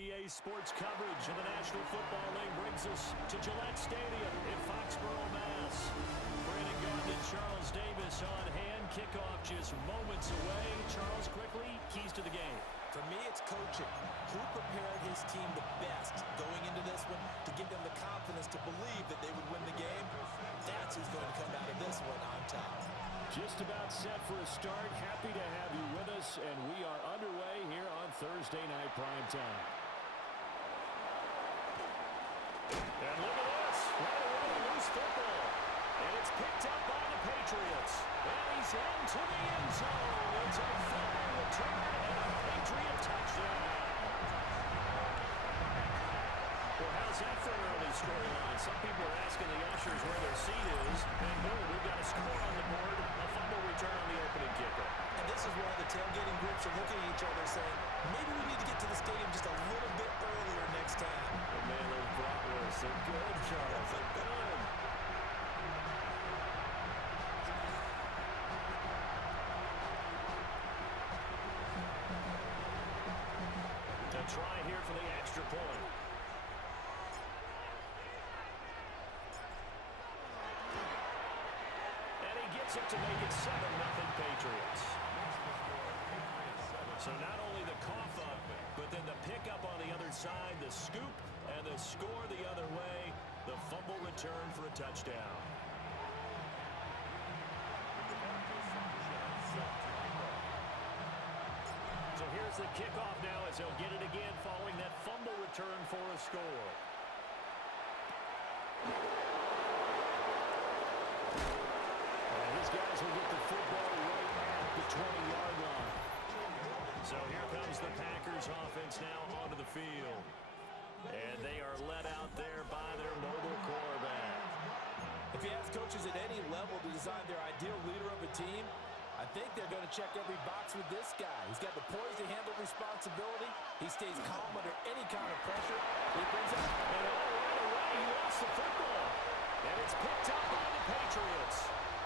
EA Sports coverage of the National Football League brings us to Gillette Stadium in Foxborough, Mass. Brandon Garden and Charles Davis on hand. Kickoff just moments away. Charles, quickly, keys to the game. For me, it's coaching. Who prepared his team the best going into this one to give them the confidence to believe that they would win the game? That's who's going to come out of this one on top. Just about set for a start. Happy to have you with us, and we are underway here on Thursday Night Primetime. And look at this. Right away, loose football. And it's picked up by the Patriots. And he's into the end zone. It's a fumble return and a Patriot touchdown. Well, how's that for an early storyline? Some people are asking the ushers where their seat is. And boom, we've got a score on the board. A fumble return on the opening kicker. And this is why the tailgating groups are looking at each other saying, maybe we need to get to the stadium just a little bit earlier next time. Oh, man, those bratwursts, they're good, Charles. They're good. A try here for the extra point. And he gets it to make it 7-0 Patriots. So not only the cough up, but then the pickup on the other side, the scoop, and the score the other way, the fumble return for a touchdown. So here's the kickoff now as he'll get it again following that fumble return for a score. And these guys will get the football right at the 20-yard line. So here comes the Packers offense now onto the field. And they are led out there by their mobile quarterback. If you ask coaches at any level to design their ideal leader of a team, I think they're going to check every box with this guy. He's got the poise to handle responsibility. He stays calm under any kind of pressure. He brings up, and right away, he lost the football. And it's picked up by the Patriots.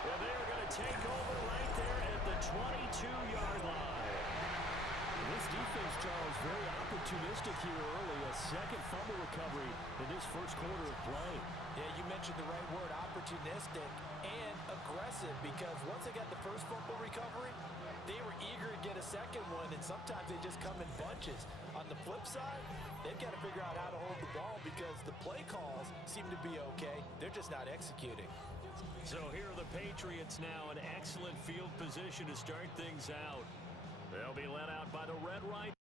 Well, they are going to take over right there at the 22-yard line. This defense, Charles, very opportunistic here early. A second fumble recovery in this first quarter of play. Yeah, you mentioned the right word, opportunistic and aggressive, because once they got the first fumble recovery, they were eager to get a second one, and sometimes they just come in bunches. On the flip side, they've got to figure out how to hold the ball because the play calls seem to be okay. They're just not executing. So here are the Patriots now in excellent field position to start things out. They'll be led out by the red right.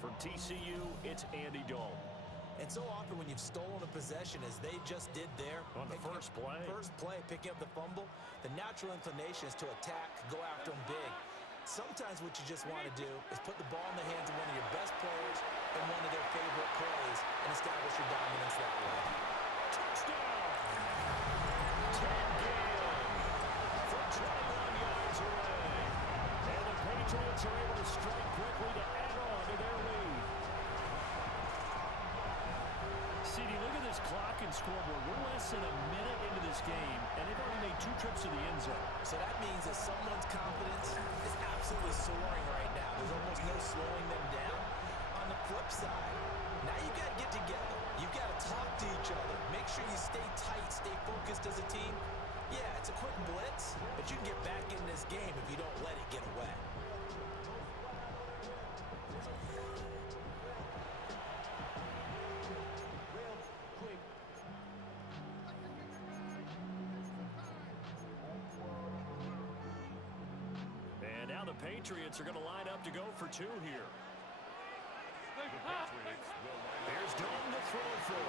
From TCU, it's Andy Dalton. And so often when you've stolen a possession, as they just did there, on the first play, picking up the fumble, the natural inclination is to attack, go after them big. Sometimes what you just want to do is put the ball in the hands of one of your best players in one of their favorite plays and establish your dominance that way. Touchdown! Ted Ginn from 21 yards away. And the Patriots are able to strike quickly to add on to their lead. CD, look at this clock and scoreboard. We're less than a minute into this game, and they've already made 2 trips to the end zone. So that means that someone's confidence is absolutely soaring right now. There's almost no slowing them down. On the flip side, now you got to get together. You got to talk to each other. Make sure you stay tight, stay focused as a team. Yeah, it's a quick blitz, but you can get back in this game if you don't let it get away. the Patriots are going to line up to go for two here. Here's Dalton to throw for.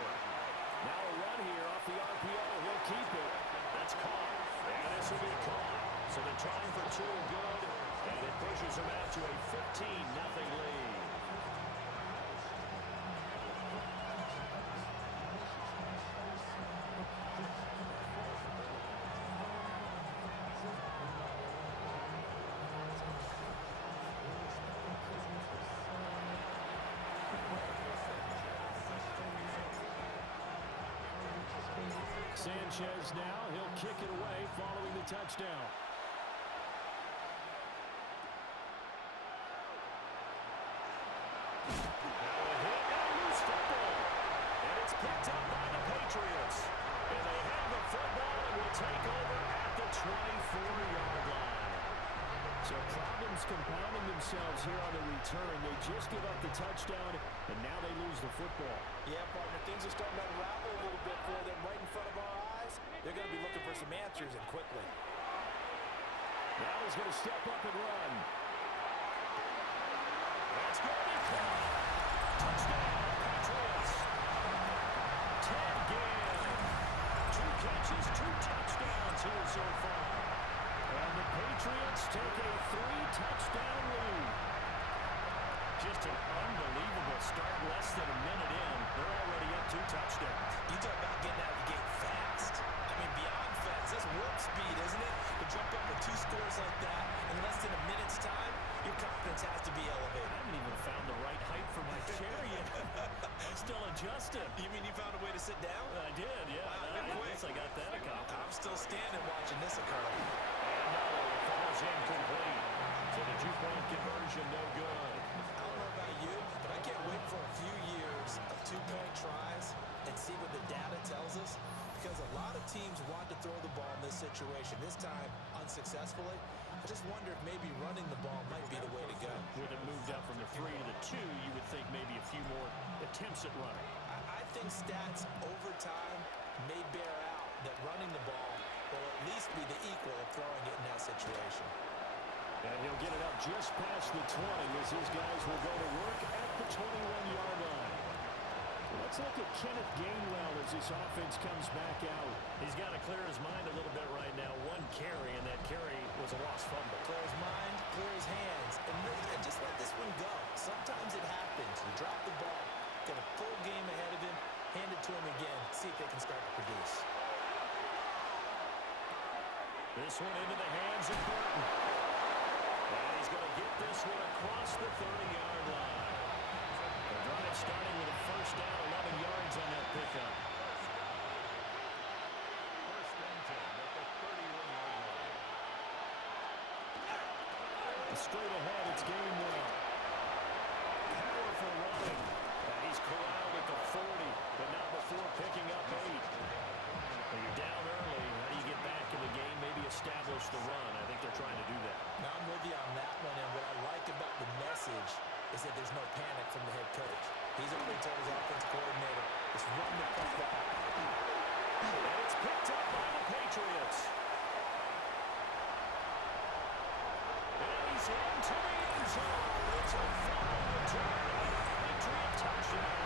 Now a run here off the RPO. He'll keep it. That's caught. And this will be caught. So they're trying for two good. And it pushes them out to a 15-0 lead. Sanchez now, he'll kick it away following the touchdown. Now a hit and a loose football. And it's picked up by the Patriots. And they have the football and will take over at the 24-yard line. So problems compounding themselves here on the return. They just give up the touchdown, and now they lose the football. Yeah, partner, things are starting to unravel a little bit for them right in front of our eyes. They're going to be looking for some answers, and quickly. Now he's going to step up and run. That's going to be caught. Touchdown, Patriots. Ted Ginn. 2 catches, 2 touchdowns here so far. And the Patriots take a 3-touchdown lead. Just an unbelievable start, less than a minute in. They're already up 2 touchdowns. You talk about getting out of the gate fast. I mean, beyond fast. That's warp speed, isn't it? To jump up with 2 scores like that in less than a minute's time, your confidence has to be elevated. I haven't even found the right height for my chair yet. I'm still adjusting. You mean you found a way to sit down? I did, yeah. Wow, I guess I got that accomplished. I'm still standing watching this occur. And no, it falls incomplete. So the 2-point conversion, no good. I don't know about you, but I can't wait for a few years of 2-point tries and see what the data tells us, because a lot of teams want to throw the ball in this situation, this time unsuccessfully. I just wonder if maybe running the ball might be the way to go. With it moved up from the 3 to the 2, you would think maybe a few more attempts at running. I think stats over time may bear out that running the ball will at least be the equal of throwing it in that situation. And he'll get it up just past the 20 as his guys will go to work at the 21-yard line. Let's look at Kenneth Gainwell as this offense comes back out. He's got to clear his mind a little bit right now. 1 carry, and that carry was a lost fumble. Clear his mind, clear his hands, and just let this one go. Sometimes it happens. You drop the ball, get a full game ahead of him, hand it to him again, see if they can start to produce. This one into the hands of Burton. And he's going to get this one across the 30-yard line. The drive starting with a first down, 11 yards on that pickup. First and 10 at the 31-yard line. Straight ahead, it's Gainwell. Powerful running. And he's corralled at the 40, but not before picking up 8. When you're down early, how do you get back in the game? Maybe establish the run. I think they're trying to do that. Now I'm with you on that one, and what I like about the message is that there's no panic from the head coach. He's already told his offense coordinator, just run the football. And it's picked up by the Patriots. And he's into the end zone. It's a fumble return and a Patriot touchdown.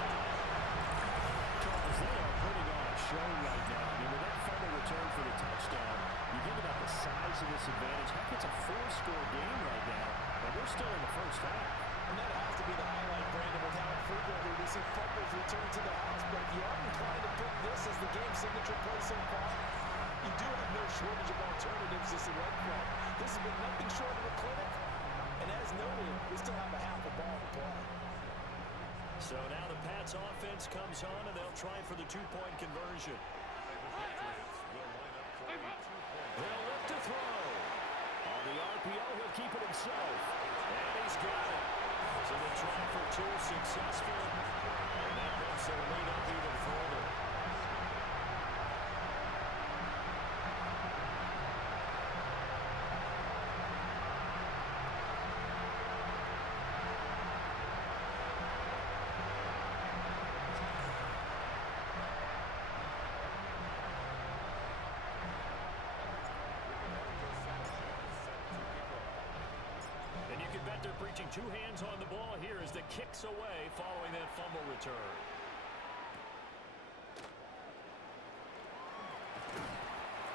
Charles, they are putting on a show right now. I mean, with that fumble return for the touchdown, you think about the size of this advantage. Heck, it's a 4-score game right now, and we're still in the first half. And that has to be the highlight, Brandon, with how frequently we see fumbles return to the house. But if you are inclined to pick this as the game signature play so far, you do have no shortage of alternatives to select from. This has been nothing short of a clinic. And as noted, we still have a half a ball to play. So now the Pats offense comes on, and they'll try for the 2-point conversion. They'll look to throw. On the RPO, he'll keep it himself. And he's got it. So the try for 2 successful. And that puts their lead up even further. two hands on the ball here as the kick's away following that fumble return.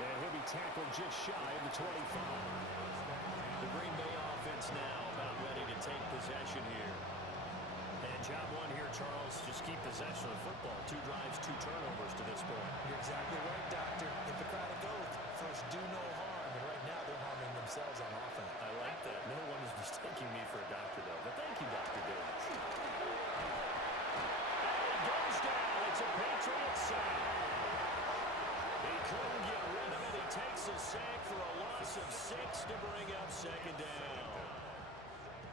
And he'll be tackled just shy of the 25. The Green Bay offense now about ready to take possession here. And job one here, Charles, just keep possession of the football. 2 drives, 2 turnovers to this point. You're exactly right, Doctor. Hippocratic oath, first do no harm. And right now they're harming themselves on offense. I like that. No one is mistaking me for a doctor, though. But thank you, Dr. Davis. And it goes down. It's a Patriot sack. He couldn't get rid of it. He takes a sack for a loss of 6 to bring up second down.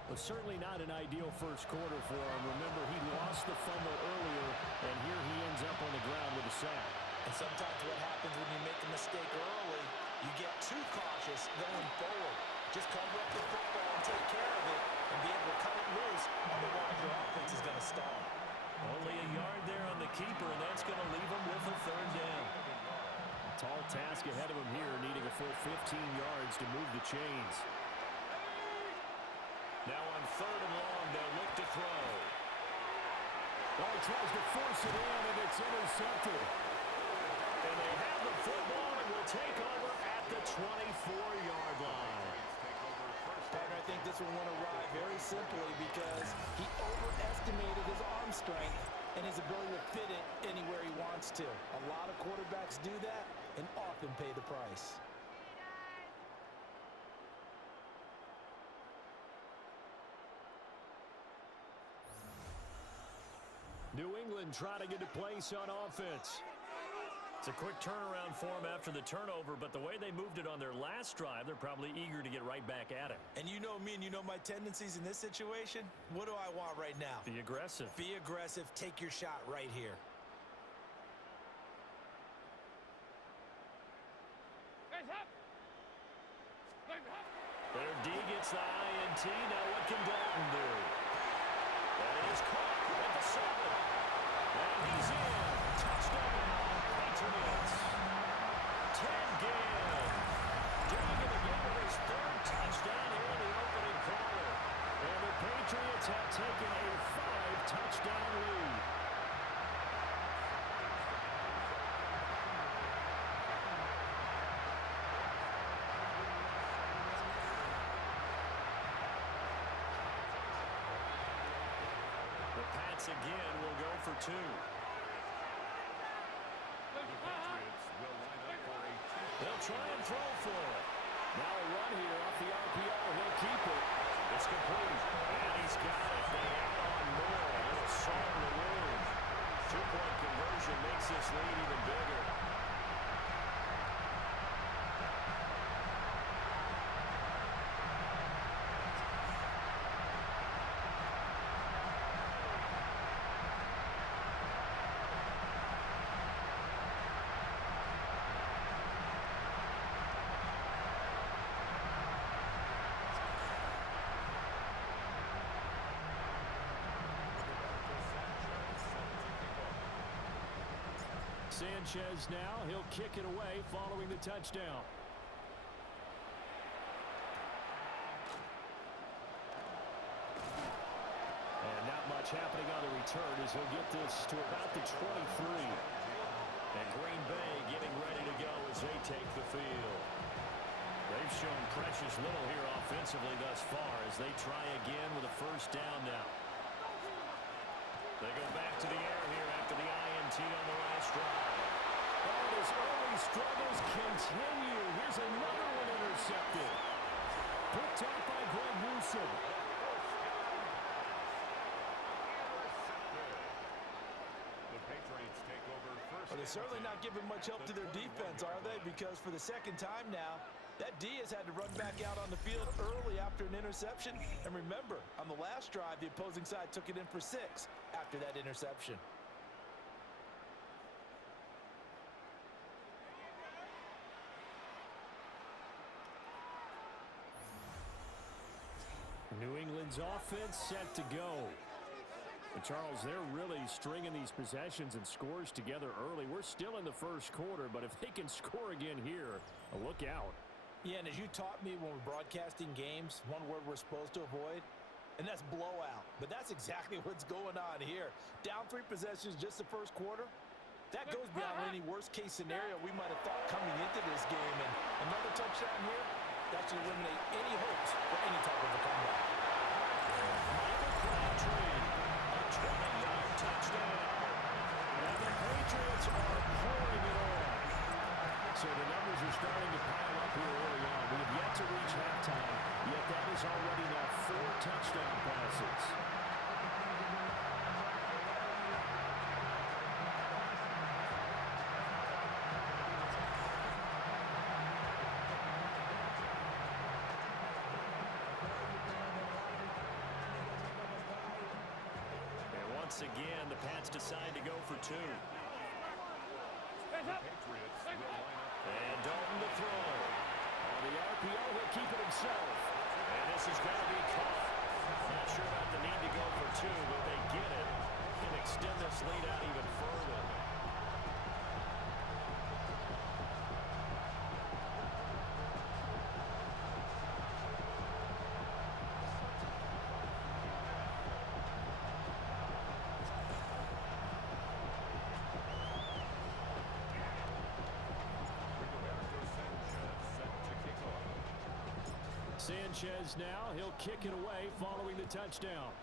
Well, certainly not an ideal first quarter for him. Remember, he lost the fumble earlier, and here he ends up on the ground with a sack. And sometimes what happens when you make a mistake early, you get too cautious going forward. Just cover up the football and take care of it and be able to cut it loose. Otherwise, your offense is going to stall. Only a yard there on the keeper, and that's going to leave him with a third down. Tall task ahead of him here, needing a full 15 yards to move the chains. Now on third and long, they'll look to throw. Oh, he tries to force it in, and it's intercepted. And they have the football and will take over at the 24-yard line. Partner, I think this one went awry very simply because he overestimated his arm strength and his ability to fit it anywhere he wants to. A lot of quarterbacks do that and often pay the price. New England trying to get a place on offense. It's a quick turnaround for them after the turnover, but the way they moved it on their last drive, they're probably eager to get right back at it. And you know me and you know my tendencies in this situation. What do I want right now? Be aggressive. Be aggressive. Take your shot right here. Their D gets the INT. Now what can Dalton do? That is caught at the 7. And he's in. Touchdown, Patriots. Ted Ginn doing it again with his 3rd touchdown here in the opening quarter. And the Patriots have taken a 5-touchdown lead. Again will go for 2. They'll try and throw for it. Now a run here off the RPO. He'll keep it. It's complete. And he's got it. They add on more. A little salt in the wound. 2-point conversion makes this lead even bigger. Sanchez now, he'll kick it away following the touchdown. And not much happening on the return as he'll get this to about the 23. And Green Bay getting ready to go as they take the field. They've shown precious little here offensively thus far as they try again with a first down now. They go back to the air here after the INT on the last drive. And his early struggles continue. Here's another one intercepted. Picked up by Greg Newsome. Well, they're certainly not giving much help to their defense, are they? Because for the second time now, that D has had to run back out on the field early after an interception. And remember, on the last drive, the opposing side took it in for 6 after that interception. New England's offense set to go. But Charles, they're really stringing these possessions and scores together early. We're still in the first quarter, but if they can score again here, look out. Yeah, and as you taught me when we're broadcasting games, one word we're supposed to avoid, And that's blowout. But that's exactly what's going on here. Down 3 possessions just the first quarter. That goes beyond any worst-case scenario we might have thought coming into this game. And another touchdown here, that should eliminate any hopes for any type of a comeback. A 20-yard touchdown. And the Patriots are pouring it on. So the numbers are starting to pile up here early on. We have yet to reach halftime, yet that is already now 4 touchdown passes. And once again, the Pats decide to go for 2. And Dalton to throw. On the RPO, he'll keep it himself. And this is going to be caught. Not sure about the need to go for 2, but they get it. Can extend this lead out even further. Sanchez now, he'll kick it away following the touchdown.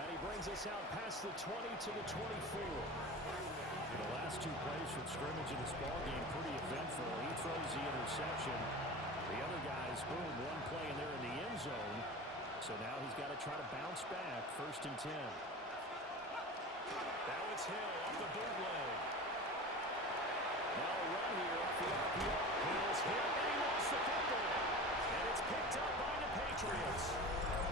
And he brings us out past the 20 to the 24. The last 2 plays from scrimmage in this ballgame, pretty eventful. He throws the interception. The other guys, boom, 1 play and they're in the end zone. So now he's got to try to bounce back. 1st and 10. Now it's Hill off the bootleg. Now a run here off the RPO. Hill's hit, and he lost the football. And it's picked up by the Patriots.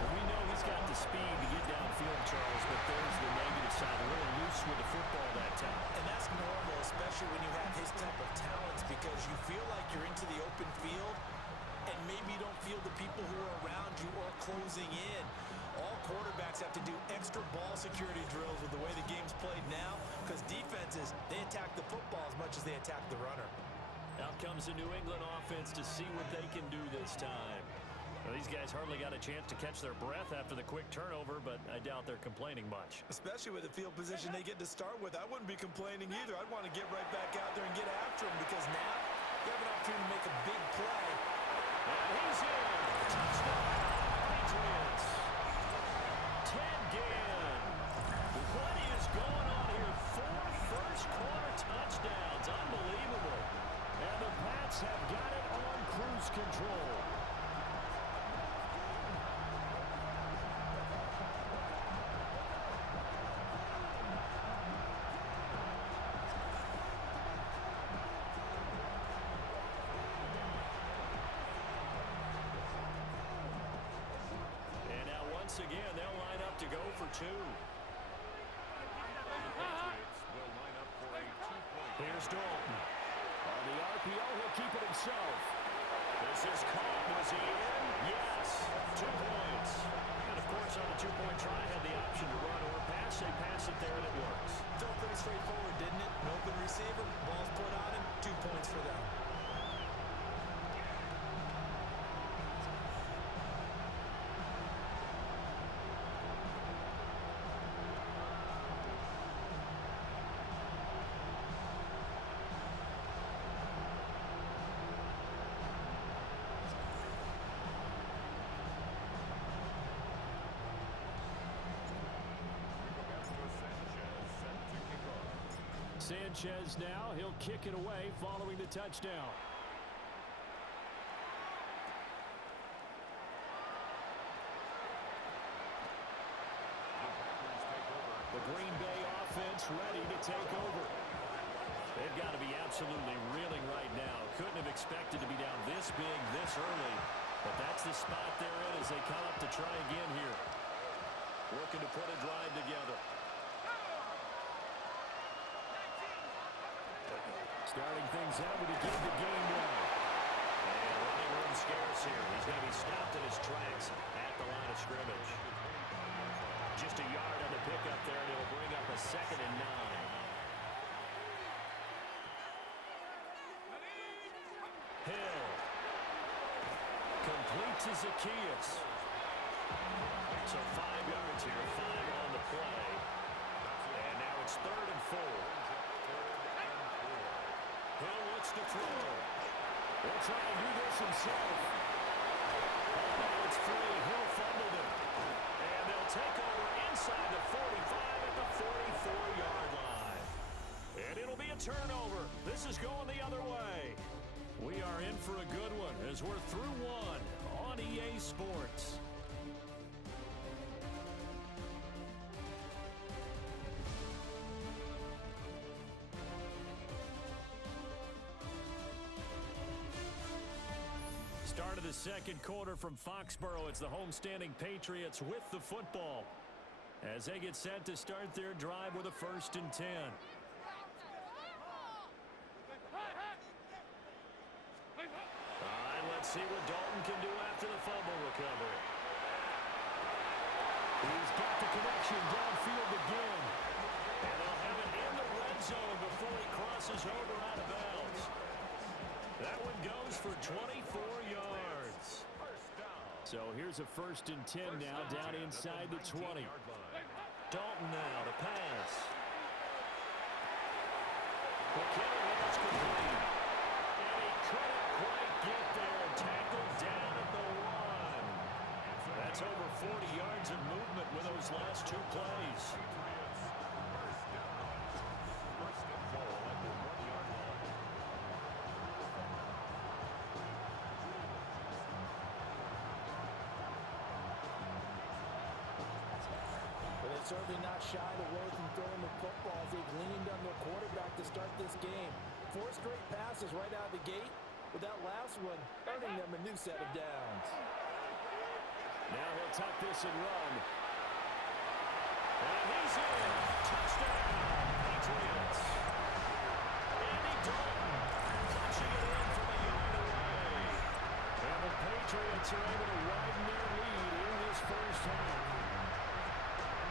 We know he's got the speed to get downfield, Charles, but there's the negative side. A little loose with the football that time. And that's normal, especially when you have his type of talents, because you feel like you're into the open field, and maybe you don't feel the people who are around you or closing in. All quarterbacks have to do extra ball security drills with the way the game's played now, because defenses, they attack the football as much as they attack the runner. Out comes the New England offense to see what they can do this time. Well, these guys hardly got a chance to catch their breath after the quick turnover, but I doubt they're complaining much. Especially with the field position they get to start with. I wouldn't be complaining either. I'd want to get right back out there and get after him, because now you have an opportunity to make a big play. And he's in. Touchdown, Patriots. Ted Ginn. What is going on here? 4 first-quarter touchdowns. Unbelievable. And the Pats have got it on cruise control. And now once again, they'll line up to go for 2. Here's Dalton. On the RPO, he'll keep it himself. This is caught. Was he in? Yes. 2 points. And, of course, on the 2-point try, had the option to run or pass. They pass it there, and it works. Felt pretty straightforward, didn't it? An open receiver, ball's put on him, 2 points for them. Sanchez now, he'll kick it away following the touchdown. The Green Bay offense ready to take over. They've got to be absolutely reeling right now. Couldn't have expected to be down this big this early, but that's the spot they're in as they come up to try again here. Looking to put a drive together. Starting things out with a give the game away. And running room scarce here. He's going to be stopped in his tracks at the line of scrimmage. Just a yard on the pickup there, and it'll bring up a 2nd and 9. Hill. Complete to Zacchaeus. So 5 yards here, 5 on the play. And now it's 3rd and 4. Hill looks to throw. He'll try and do this himself. Oh, now it's free. Hill fumbled it. And they'll take over inside the 45 at the 44-yard line. And it'll be a turnover. This is going the other way. We are in for a good one as we're through one on EA Sports. Start of the second quarter from Foxborough. It's the homestanding Patriots with the football as they get set to start their drive with a 1st and 10. All right, let's see what Dalton can do after the fumble recovery. He's got the connection downfield again. And they'll have it in the red zone before he crosses over out of bounds. That one goes for 24 yards. So here's a 1st and 10 now down inside the 20. Dalton now to pass. McKinnon is complete. And he couldn't quite get there. Tackled down at the 1. That's over 40 yards of movement with those last 2 plays. Certainly not shied away from throwing the football as they've leaned on their quarterback to start this game. 4 straight passes right out of the gate, with that last one earning them a new set of downs. Now he'll tuck this and run. And he's in. Touchdown, Patriots. Andy Dalton punching it in from a yard away. And the Patriots are able to widen their lead in this first half.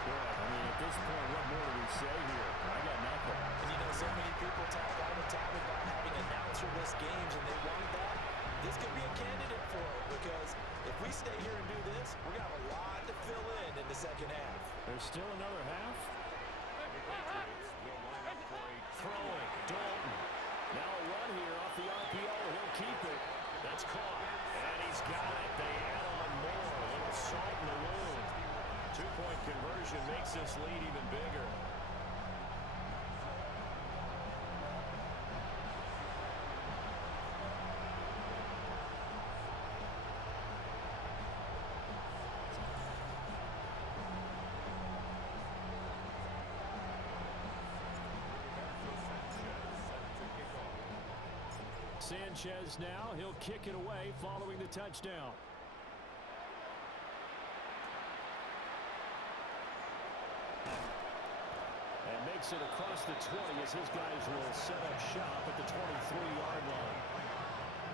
At this point, what more do we say here? I got nothing. And you know, so many people talk all the time about having announcer-less games, and they want that. This could be a candidate for it, because if we stay here and do this, we're going to have a lot to fill in the second half. There's still another half. Throwing, Dalton. Now a run here off the RPO. He'll keep it. That's caught. And he's got it. They add on more. A little salt in the wound. 2-point conversion makes this lead even bigger. Sanchez now, he'll kick it away following the touchdown. And makes it across the 20 as his guys will set up shop at the 23-yard line.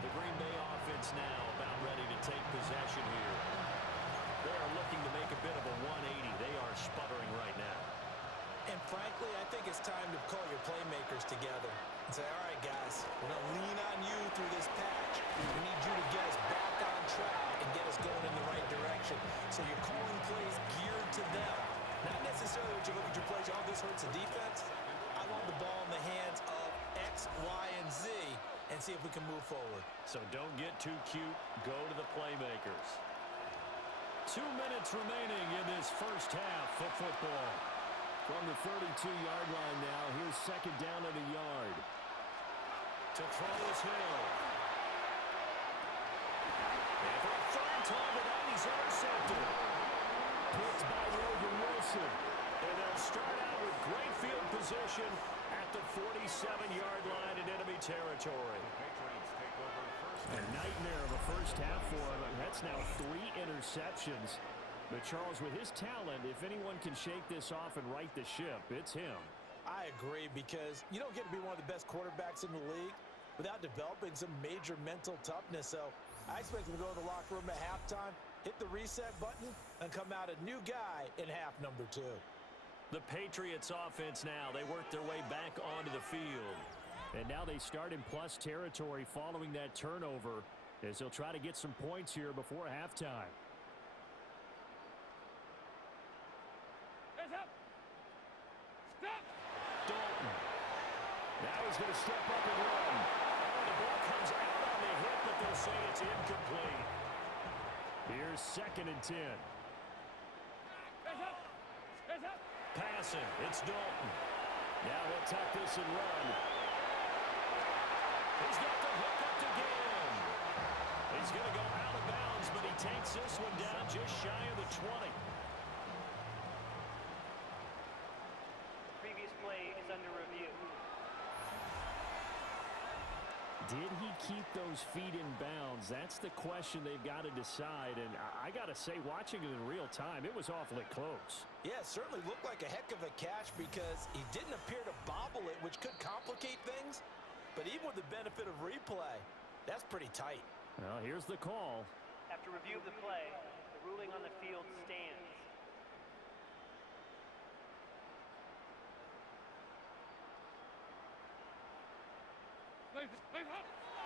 The Green Bay offense now about ready to take possession here. They are looking to make a bit of a 180. They are sputtering right now. And frankly, I think it's time to call your playmakers together and say, all right, guys, we're going to lean on you through this patch. We need you to get us back on track and get us going in the right direction. So you're calling plays geared to them. Not necessarily what you look at your plays, oh, this hurts the defense. I want the ball in the hands of X, Y, and Z and see if we can move forward. So don't get too cute. Go to the playmakers. 2 minutes remaining in this first half of football. From the 32-yard line now, here's second down at a yard. To throw is Hill. And for a third time tonight, he's intercepted. Picked by Logan Wilson. And they'll start out with great field position at the 47-yard line in enemy territory. A nightmare of a first half for him. That's now 3 interceptions. But Charles, with his talent, if anyone can shake this off and right the ship, it's him. I agree, because you don't get to be one of the best quarterbacks in the league without developing some major mental toughness. So I expect him to go to the locker room at halftime, hit the reset button, and come out a new guy in half number 2. The Patriots offense now, they work their way back onto the field. And now they start in plus territory following that turnover as they'll try to get some points here before halftime. Dalton. Now he's going to step up and run. Oh, the ball comes out on the hit, but they'll say it's incomplete. Here's 2nd and 10. Passing. It's Dalton. Now he'll tuck this and run. He's got the hook up to Ginn. He's going to go out of bounds, but he takes this one down just shy of the 20. Previous play is under review. Did he keep those feet in bounds? That's the question they've got to decide. And I got to say, watching it in real time, it was awfully close. Yeah, it certainly looked like a heck of a catch because he didn't appear to bobble it, which could complicate things. But even with the benefit of replay, that's pretty tight. Well, here's the call. After review of the play, the ruling on the field stands.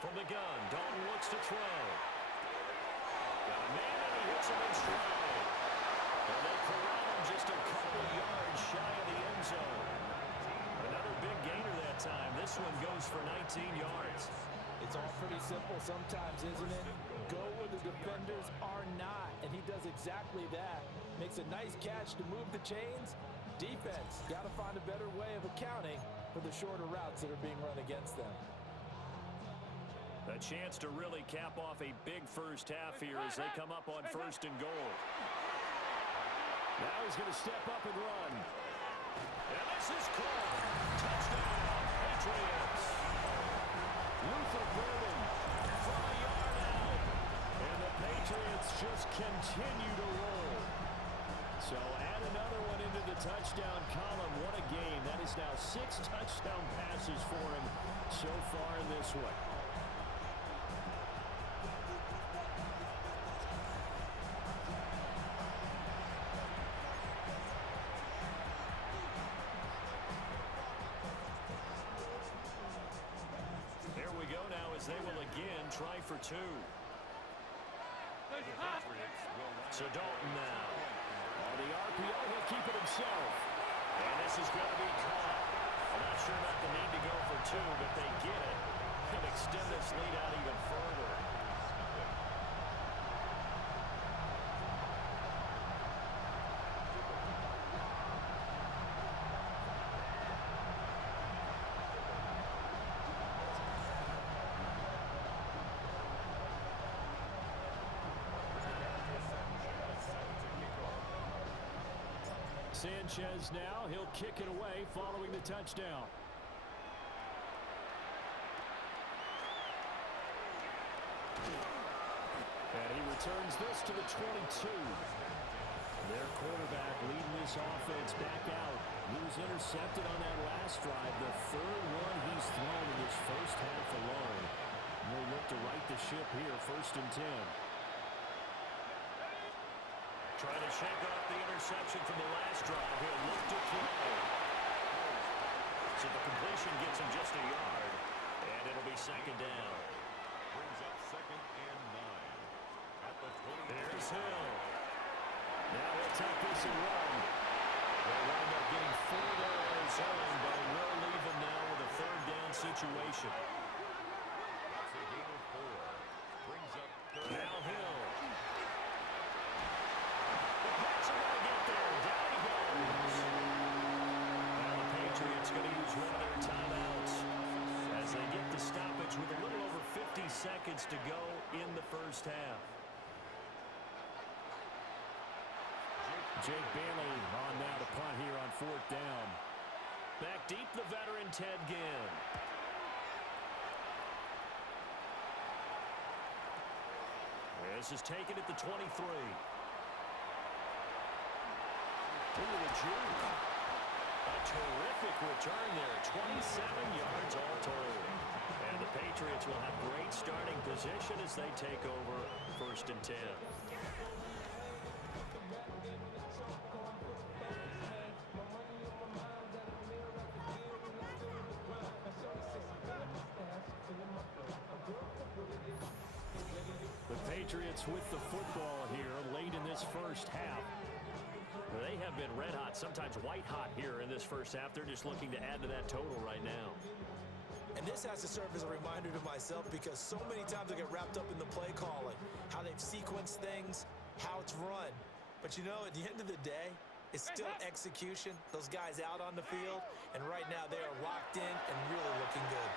From the gun, Dalton looks to throw. Got a man and he hits him in stride. And they corral him just a couple yards shy of the end zone. Another big gainer that time. This one goes for 19 yards. It's all pretty simple sometimes, isn't it? Go where the defenders are not, and he does exactly that. Makes a nice catch to move the chains. Defense, got to find a better way of accounting for the shorter routes that are being run against them. A chance to really cap off a big first half here as they come up on 1st and goal. Now he's going to step up and run. And this is caught. Touchdown, Patriots. Luther Burden from a yard out. And the Patriots just continue to roll. So add another one into the touchdown column. What a game. That is now 6 touchdown passes for him so far in this one. They will again try for 2. So Dalton now. On the RPO, he'll keep it himself. And this is going to be caught. I'm not sure about the need to go for 2, but they get it and extend this lead out even further. Sanchez now, he'll kick it away following the touchdown. And he returns this to the 22. Their quarterback leading this offense back out. He was intercepted on that last drive, the 3rd one he's thrown in this first half alone. We'll look to right the ship here, 1st and 10. Trying to shake off the interception from the last drive. He'll look to throw. So the completion gets him just a yard. And it'll be 2nd down. Brings up 2nd and 9. At the 20. There's Hill. Now he'll take this and run. They'll wind up getting 4 there on his own, but he will leave him now with a 3rd down situation. That's a gain of 4. Brings up 3rd. Now Hill. Going to use one of their timeouts as they get the stoppage with a little over 50 seconds to go in the first half. Jake Bailey on now to punt here on 4th down. Back deep, the veteran Ted Ginn. This is taken at the 23. Ooh, the juke. A terrific return there, 27 yards all told. And the Patriots will have great starting position as they take over 1st and 10. Patriots with the football here late in this first half. They have been red hot, sometimes white hot here in this first half. They're just looking to add to that total right now. And this has to serve as a reminder to myself because so many times I get wrapped up in the play calling, how they've sequenced things, how it's run. But you know, at the end of the day, it's still execution. Those guys out on the field, and right now they are locked in and really looking good.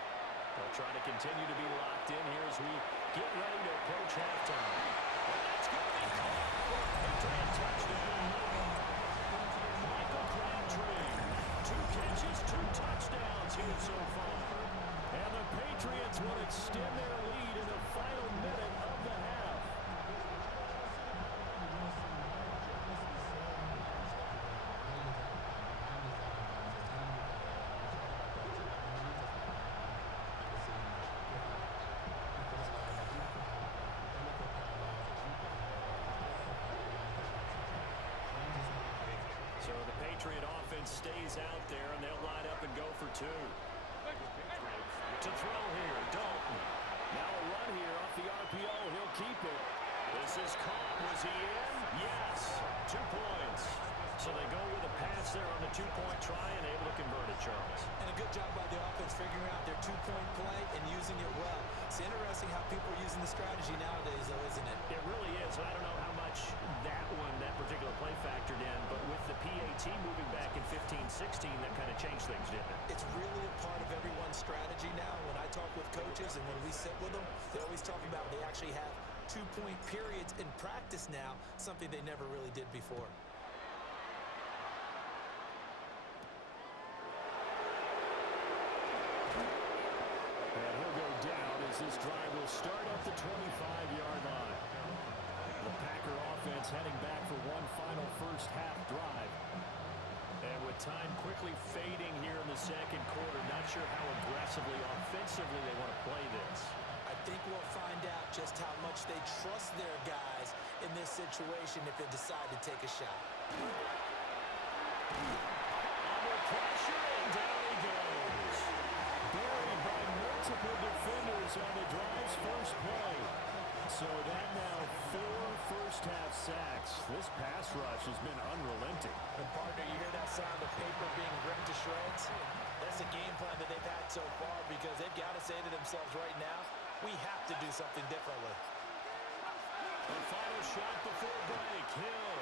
They'll try to continue to be locked in here as we get ready to approach halftime. And that's going to be caught for a Patriot touchdown. Michael Crabtree, 2 catches, 2 touchdowns here so far. And the Patriots will extend their lead in the final minute of the half. So the Patriot offense stays out there, and they'll line up and go for 2. To throw here, Dalton. Now a run here off the RPO. He'll keep it. This is caught. Was he in? Yes. 2 points. So they go with a pass there on the 2-point try and able to convert it, Charles. And a good job by the offense figuring out their 2-point play and using it well. It's interesting how people are using the strategy nowadays, though, isn't it? It really is. I don't know how much that particular play factored in, but with the PAT moving back in 15-16, that kind of changed things, didn't it? It's really a part of everyone's strategy now. When I talk with coaches and when we sit with them, they always talk about they actually have 2-point periods in practice now, something they never really did before. And he'll go down as this drive will start at the 25-yard line. The Packer offense heading back for one final first half drive. And with time quickly fading here in the second quarter, not sure how aggressively, offensively they want to play this. I think we'll find out just how much they trust their guys in this situation if they decide to take a shot. Under pressure, and down he goes. Buried by multiple defenders on the drive's first play. So that now 4 first-half sacks. This pass rush has been unrelenting. And partner, you hear that sound of paper being ripped to shreds? That's the game plan that they've had so far because they've got to say to themselves right now, we have to do something differently. A final shot before break. Hill.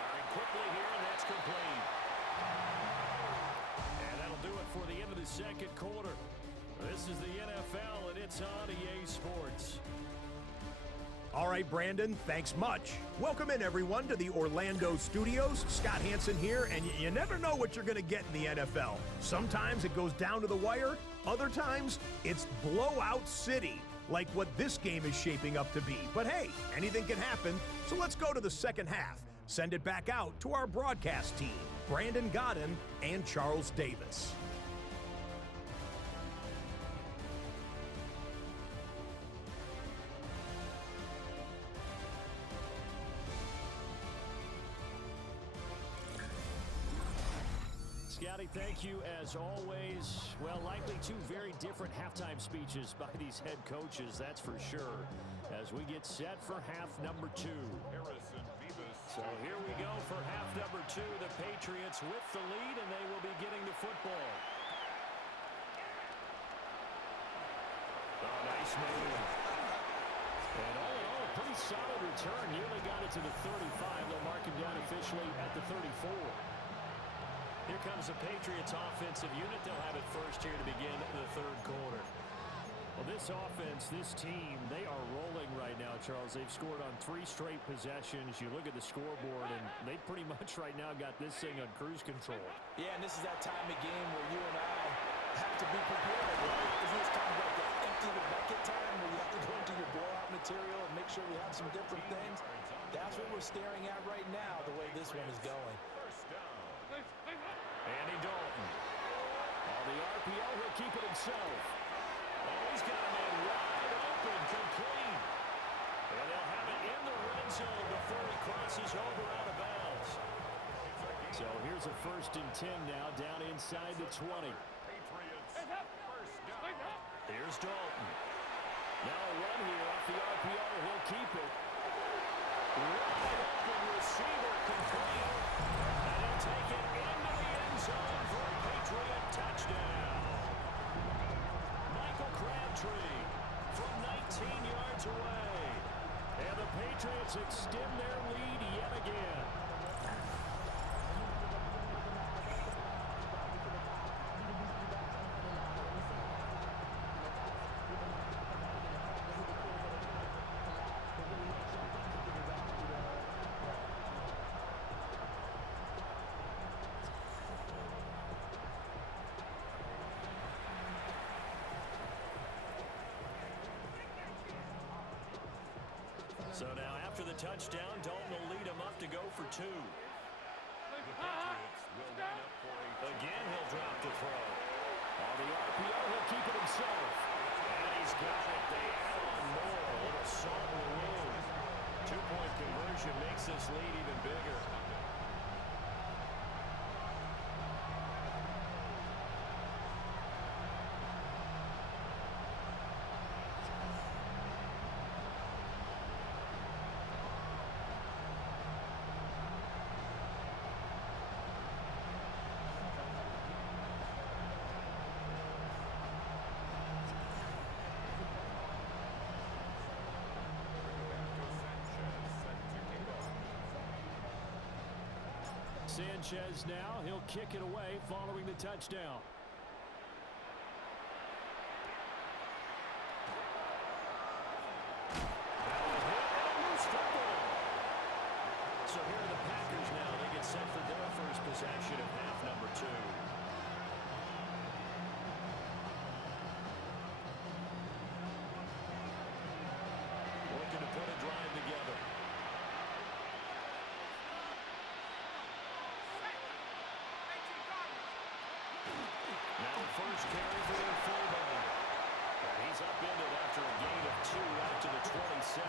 Firing quickly here, and that's complete. And that'll do it for the end of the second quarter. This is the NFL, and it's on EA Sports. All right, Brandon, thanks much. Welcome in, everyone, to the Orlando studios. Scott Hansen here, and you never know what you're going to get in the NFL. Sometimes it goes down to the wire. Other times, it's blowout city, like what this game is shaping up to be. But hey, anything can happen, so let's go to the second half. Send it back out to our broadcast team, Brandon Godden and Charles Davis. Scotty, thank you as always. Well, likely 2 very different halftime speeches by these head coaches, that's for sure, as we get set for half number 2. So here we go for half number 2. The Patriots with the lead, and they will be getting the football. Oh, nice move. And all in all, a pretty solid return. Nearly got it to the 35. They'll mark him down officially at the 34. Here comes the Patriots offensive unit. They'll have it first here to begin the third quarter. Well, this offense, this team, they are rolling right now, Charles. They've scored on 3 straight possessions. You look at the scoreboard, and they pretty much right now got this thing on cruise control. Yeah, and this is that time of game where you and I have to be prepared, right? Isn't this kind of like that empty the bucket time where you have to go into your blowout material and make sure we have some different things? That's what we're staring at right now, the way this one is going. Andy Dalton. On the RPO, he'll keep it himself. Oh, he's got a man wide open, complete. And they'll have it in the red zone before he crosses over out of bounds. So here's a 1st and 10 now, down inside the 20. Here's Dalton. Now a run here off the RPO. He'll keep it. Wide open receiver complete. And he'll take it into the end zone for a Patriot touchdown. Michael Crabtree from 19 yards away. And the Patriots extend their lead yet again. So now after the touchdown, Dalton will lead him up to go for 2. Again, he'll drop the throw. On the RPO, he'll keep it himself. And he's got it. They add on more. A little salt in the wound. 2-point conversion makes this lead even bigger. Sanchez now, he'll kick it away following the touchdown. So here are the Packers now. They get set for their first possession of half number 2. Looking to put a drive together. Now first carry for their fullback. And he's upended after a gain of 2 out to the 27.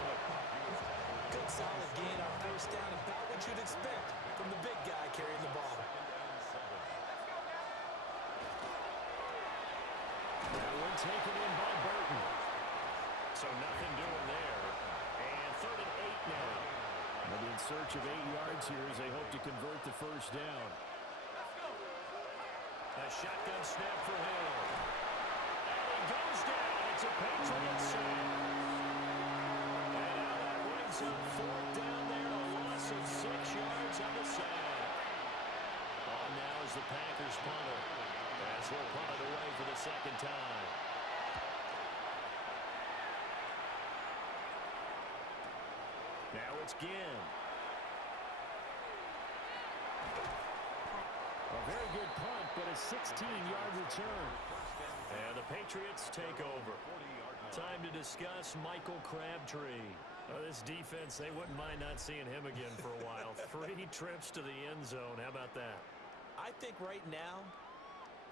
Good solid gain on first down, about what you'd expect from the big guy carrying the ball. That one taken in by Burton. So nothing doing there. And 3rd and 8 now. They'll be in search of 8 yards here as they hope to convert the first down. A shotgun snap for Hill. And he goes down. It's a Patriot sack. And now that brings up 4th down there. A loss of 6 yards on the sack. On now is the Packers punter. As he'll punt it away for the second time. Now it's Ginn. A very good punt, but a 16-yard return. And the Patriots take over. Time to discuss Michael Crabtree. This defense, they wouldn't mind not seeing him again for a while. 3 trips to the end zone. How about that? I think right now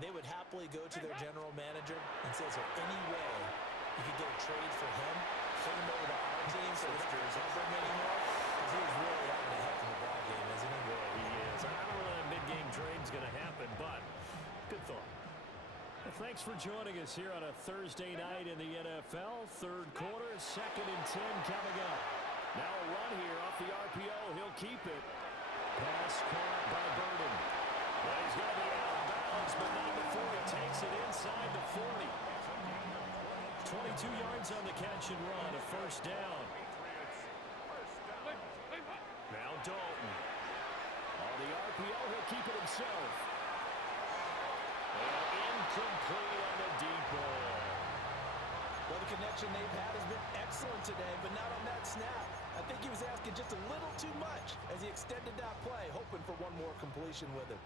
they would happily go to their general manager and say, is there any way you could get a trade for him? Send him over to our team so we don't cover him anymore? Because he was really having a heck of a ball game, isn't he? Yeah, he is. I don't know whether that mid-game trade's going to happen, but good thought. Well, thanks for joining us here on a Thursday night in the NFL. 3rd quarter, 2nd and 10 coming up. Now a run here off the RPO. He'll keep it. Pass caught by Burton. Well, he's going to be out of bounds, but not before he takes it inside the 40. 22 yards on the catch and run, a first down. Now Dalton. On the RPO, he'll keep it himself. And incomplete on the deep ball. Well, the connection they've had has been excellent today, but not on that snap. I think he was asking just a little too much as he extended that play, hoping for one more completion with it.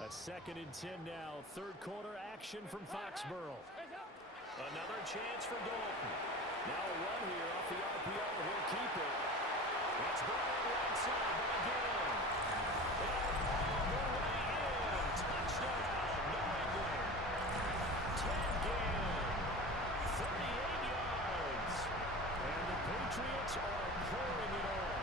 A 2nd and 10 now. 3rd quarter action from Foxborough. Another chance for Dalton. Now a run here off the RPO. He'll keep it. It's brought on the right side by Ginn. And all the way in. Touchdown, New England. 10 Ginn. 38 yards. And the Patriots are pouring it on.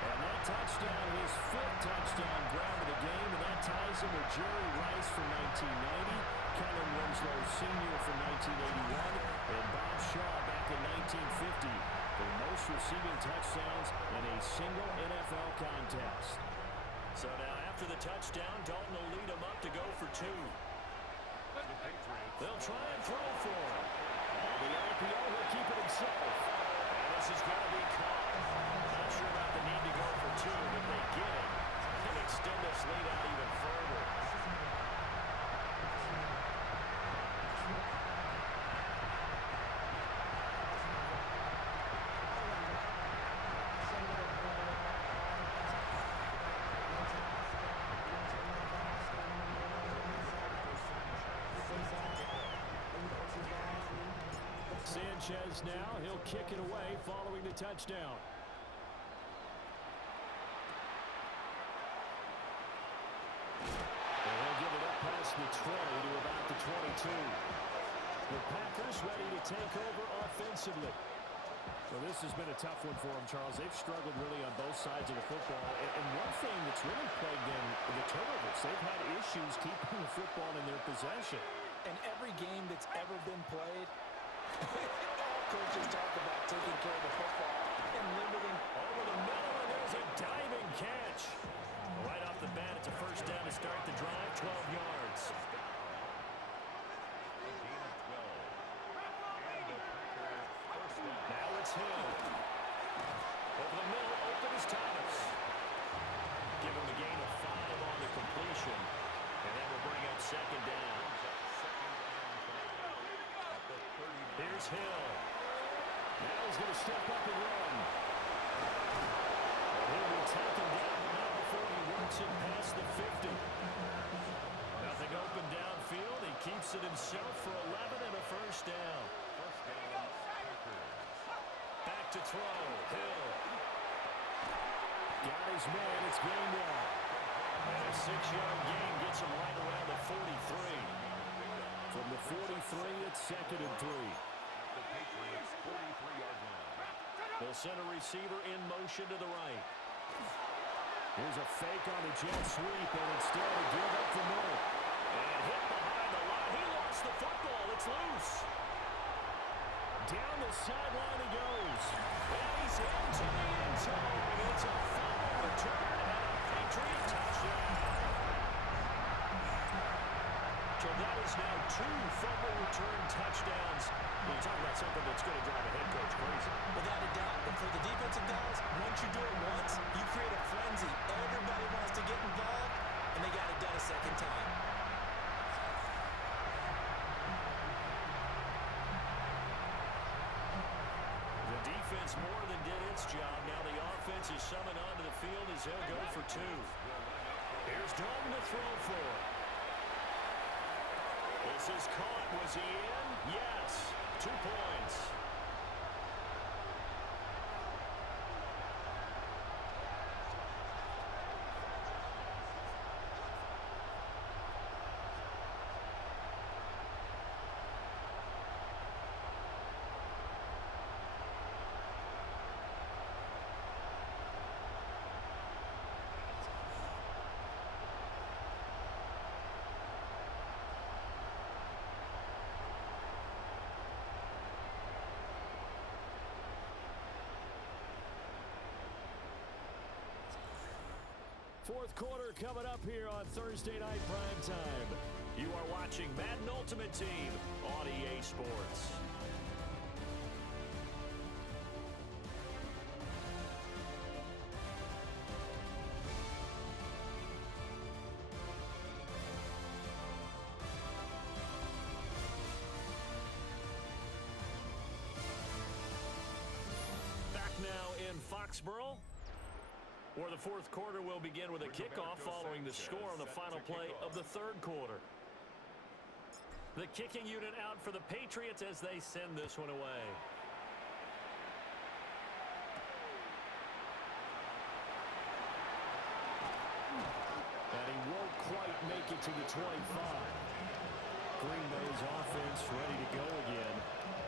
And that touchdown, his 5th touchdown ground of the game, and that ties him with Jerry Rice from 1990, Kellen Winslow Sr. from 1981, and Bob Shaw back in receiving touchdowns in a single NFL contest. So now after the touchdown, Dalton will lead them up to go for 2. They'll try and throw for him. The RPO will keep it himself. And this is going to be caught. Not sure about the need to go for 2, but they get it and extend this lead out even further. Sanchez now, he'll kick it away following the touchdown. And he'll give it up past the 20 to about the 22. The Packers ready to take over offensively. Well, this has been a tough one for them, Charles. They've struggled really on both sides of the football. And one thing that's really plagued them, the turnovers. They've had issues keeping the football in their possession. And every game that's ever been played, all coaches talk about taking care of the football and limiting. Over the middle, and there's a diving catch. Right off the bat, it's a first down to start the drive, 12 yards. Now it's Hill. Over the middle, open is Thomas. Give him a gain of 5 on the completion. And that will bring up second down. Here's Hill. Now he's going to step up and run. He'll be taken down, but not before he works it past the 50. Nothing open downfield. He keeps it himself for 11 and a first down. Back to throw. Hill. Got his man. It's game one. And a 6-yard gain gets him right around the 43. From the 43, it's 2nd and 3. They'll send a receiver in motion to the right. Here's a fake on the jet sweep, and instead a give up the middle. And hit behind the line. He lost the football. It's loose. Down the sideline he goes. And he's into the end zone. It's a fumble return and a Patriot touchdown. So that is now 2 fumble return touchdowns. You're talking about something that's going to drive a head coach crazy. Without a doubt, but for the defensive guys, once you do it once, you create a frenzy. Everybody wants to get involved, and they got it done a second time. The defense more than did its job. Now the offense is summoned onto the field as they'll go for 2. Here's Dalton to throw for. This is caught. Was he in? Yes. 2 points. Fourth quarter coming up here on Thursday Night Primetime. You are watching Madden Ultimate Team on EA Sports. Back now in Foxborough, where the fourth quarter will begin with a kickoff following the score on the final play of the third quarter. The kicking unit out for the Patriots as they send this one away. And he won't quite make it to the 25. Green Bay's offense ready to go again.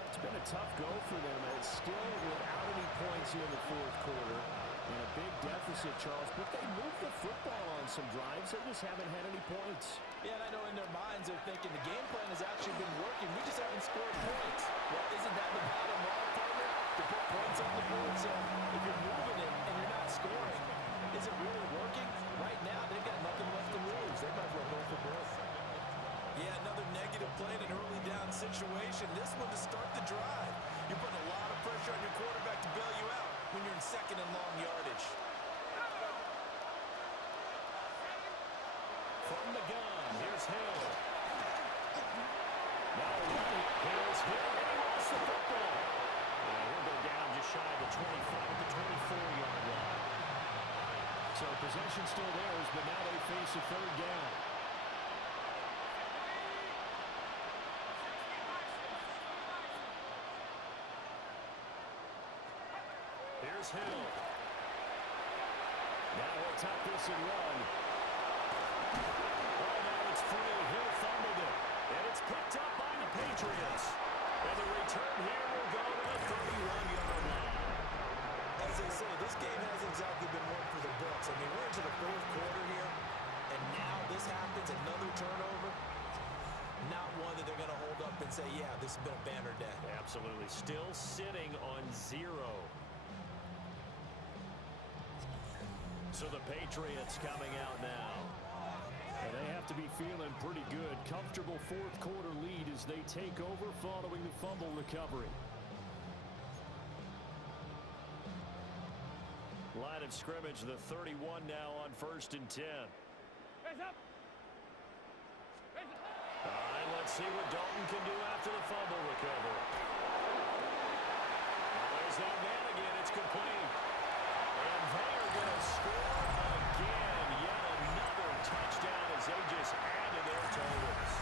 It's been a tough go for them, and it's still without any points here in the fourth quarter. And a big deficit, Charles, but they moved the football on some drives. They just haven't had any points. Yeah, and I know in their minds they're thinking the game plan has actually been working. We just haven't scored points. Well, isn't that the bottom line, partner? To put points on the board. So if you're moving it and you're not scoring, is it really working? Right now, they've got nothing left to lose. They might as well go for broke. Yeah, another negative play in an early down situation. This one to start the drive. You're putting a lot of pressure on your quarterback to bail you out when you're in second and long yardage. From the gun, here's Hill. Now right, here's Hill, and he lost the football. And he'll go down just shy of the 25 at the 24-yard line. So possession still theirs, but now they face a third down. Here's Hill. Now he'll tuck this and run. Oh, now it's free. Hill fumbled it. And it's picked up by the Patriots. And the return here will go to the 31-yard line. As they say, this game hasn't exactly been one for the books. I mean, we're into the fourth quarter here, and now this happens, another turnover. Not one that they're going to hold up and say, yeah, this has been a banner day. Absolutely. Still sitting on 0. So the Patriots coming out now. And they have to be feeling pretty good. Comfortable fourth quarter lead as they take over following the fumble recovery. Line of scrimmage, the 31 now on 1st and 10. All right, let's see what Dalton can do after the fumble recovery. There's that man again. It's complete. And they are going to score again. Yet another touchdown as they just add to their totals.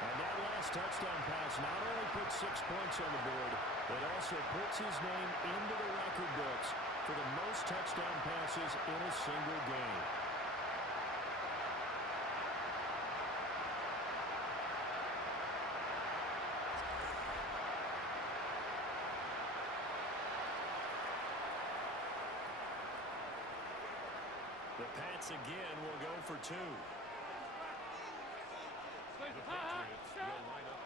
And that last touchdown pass not only puts 6 points on the board, it also puts his name into the record books for the most touchdown passes in a single game. The Pats again will go for 2.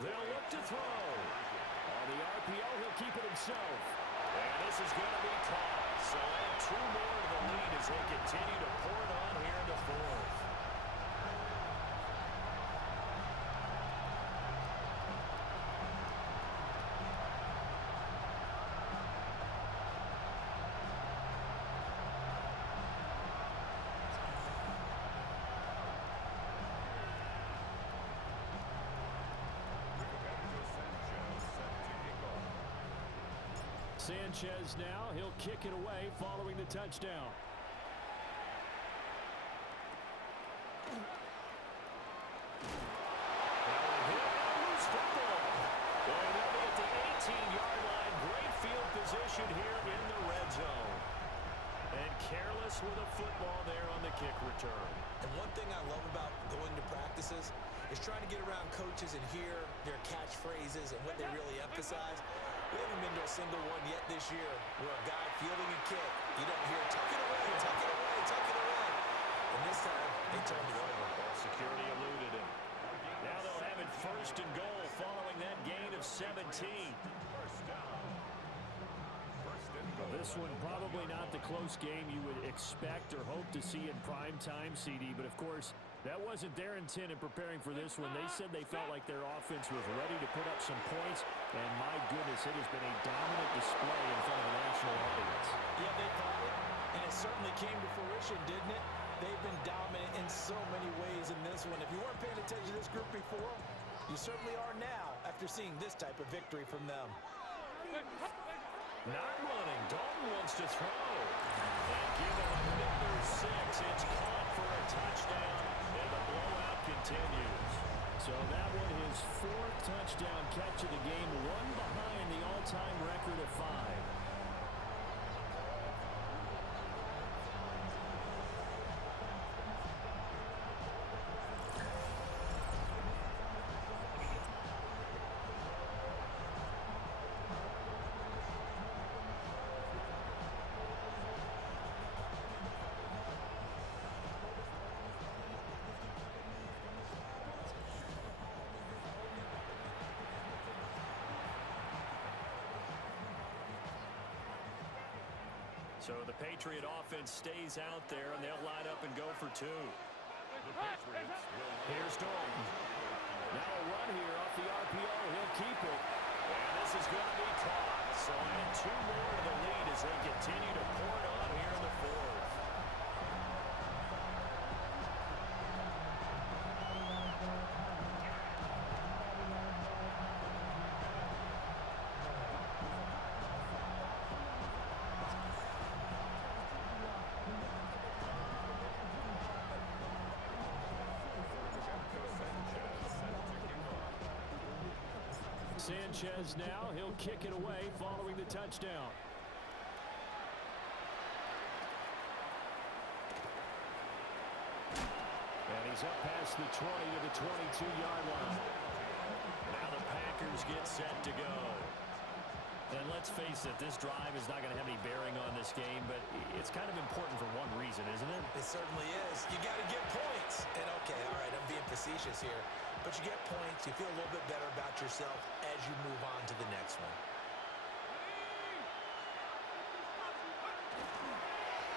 They'll look to throw. On the RPO, he'll keep it himself. And this is going to be caught. So add 2 more to the lead as they continue to pour it on here in the fourth. Sanchez now, he'll kick it away following the touchdown. Loose football. And they'll be at the 18-yard line. Great field position here in the red zone. And careless with a football there on the kick return. And one thing I love about going to practices is trying to get around coaches and hear their catchphrases and what they really emphasize. We haven't been to a single one yet this year where a guy fielding a kick, you don't hear, tuck it away, tuck it away, tuck it away. And this time, they turned it over. Ball security eluded him. Now they'll have it 1st and goal following that gain of 17. This one probably not the close game you would expect or hope to see in prime time, CD, but of course, that wasn't their intent in preparing for this one. They said they felt like their offense was ready to put up some points, and my goodness, it has been a dominant display in front of a national audience. Yeah, they thought it, and it certainly came to fruition, didn't it? They've been dominant in so many ways in this one. If you weren't paying attention to this group before, you certainly are now after seeing this type of victory from them. Not running. Dalton wants to throw. And give him another 6. It's caught for a touchdown, and the blowout continues. So that one, his 4th touchdown catch of the game, one behind the all-time record of 5. So the Patriot offense stays out there, and they'll line up and go for two. Here's Dalton. Now a run here off the RPO. He'll keep it. And this is going to be caught. So add two more to the lead as they continue to pour it on here in the fourth. Sanchez now, he'll kick it away following the touchdown. And he's up past the 20 to the 22-yard line. Now the Packers get set to go. And let's face it, this drive is not going to have any bearing on this game, but it's kind of important for one reason, isn't it? It certainly is. You got to get points. And okay, all right, I'm being facetious here. But you get points, you feel a little bit better about yourself as you move on to the next one.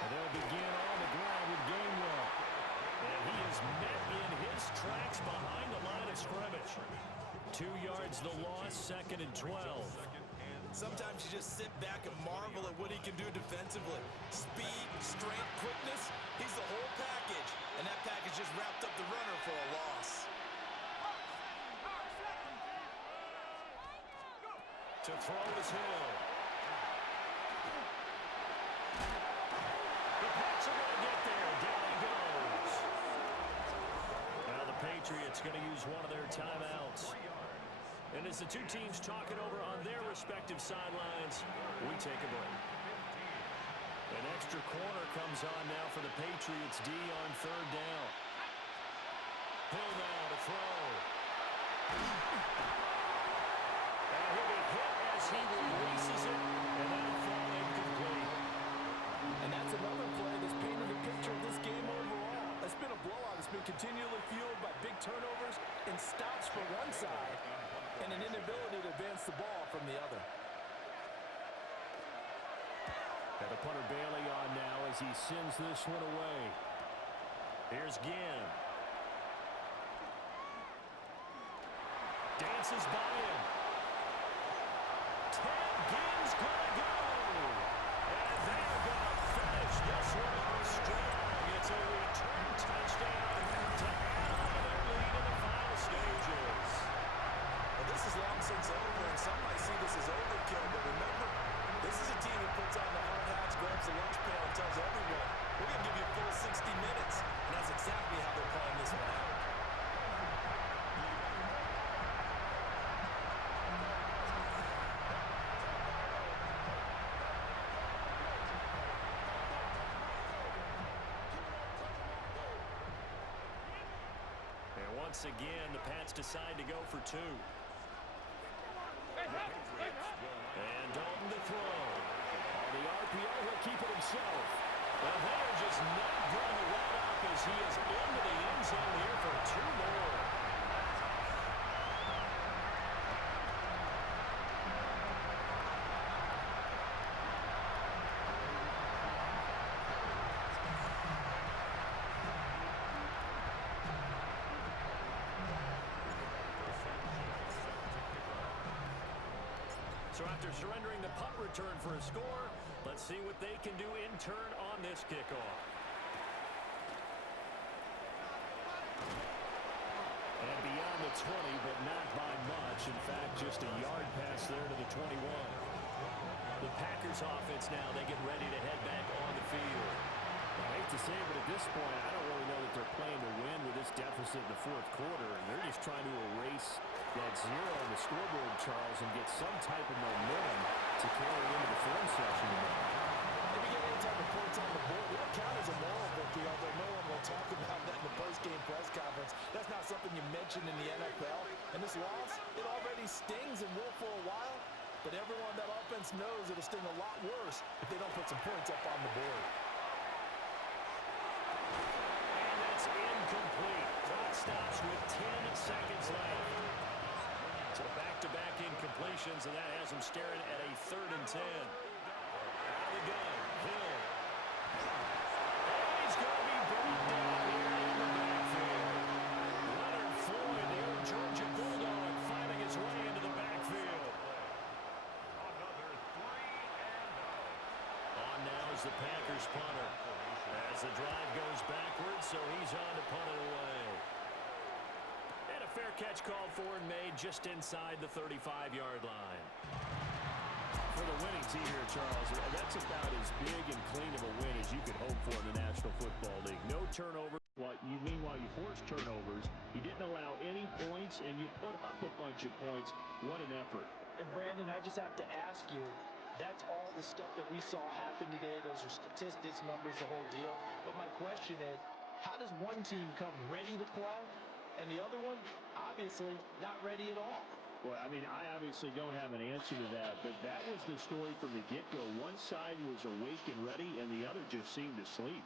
And they'll begin on the ground with Gainwell. And he is met in his tracks behind the line of scrimmage. 2 yards the loss, 2nd and 12. Sometimes you just sit back and marvel at what he can do defensively. Speed, strength, quickness, he's the whole package. And that package just wrapped up the runner for a loss. To throw is Hill. The Pats are going to get there. Down he goes. Now the Patriots going to use one of their timeouts. And as the two teams talk it over on their respective sidelines, we take a break. An extra corner comes on now for the Patriots D on 3rd down. Hill now to throw. And he'll be hit as he releases it, and that'll fall incomplete. And that's another play that's painted a picture of this game overall. It's been a blowout. It's been continually fueled by big turnovers and stops for one side and an inability to advance the ball from the other. And the punter Bailey on now as he sends this one away. Here's Ginn. Dances by him. Ted Ginn's gonna go. And they're gonna finish this one off strong. It's a return touchdown to add on to their lead in the final stages. Well, this is long since over, and some might see this as overkill, but remember, this is a team that puts on the hard hats, grabs the lunch pail, and tells everyone, we're going to give you a full 60 minutes. And that's exactly how they're playing this one out. And once again, the Pats decide to go for two. And Dalton to throw. The RPO, he'll keep it himself. And they are just not going to let up as he is into the end zone here for two more. So after surrendering the punt return for a score, let's see what they can do in turn on this kickoff. And beyond the 20, but not by much. In fact, just a yard pass there to the 21. The Packers offense now, they get ready to head back on the field. I hate to say it, but at this point, I don't really know that they're playing to win with this deficit in the fourth quarter. And they're just trying to erase that zero on the scoreboard, Charles, and get some type of momentum to carry into the film session. If you get any type of points on the board, it don't count as a moral victory, although no one will talk about that in the post-game press conference. That's not something you mention in the NFL. And this loss, it already stings and will for a while, but everyone on that offense knows it'll sting a lot worse if they don't put some points up on the board. And that's incomplete. Clock stops with 10 seconds left. So back-to-back incompletions, and that has them staring at a 3rd and 10. Out of the gun, Hill. And he's going to be brought down here in the backfield. Leonard Floyd, the old Georgia Bulldog, fighting his way into the backfield. Another 3-0. On now is the Packers punter. As the drive goes backwards, so he's on to punt it away. And a fair catch called for and made just inside the 35-yard line. For the winning team here, Charles, that's about as big and clean of a win as you could hope for in the National Football League. No turnover. Meanwhile, you forced turnovers. You didn't allow any points, and you put up a bunch of points. What an effort. And Brandon, I just have to ask you, that's all the stuff that we saw happen today. Those are statistics, numbers, the whole deal. But my question is, how does one team come ready to play, and the other one, obviously, not ready at all? Well, I mean, I obviously don't have an answer to that, but that was the story from the get-go. One side was awake and ready, and the other just seemed to sleep.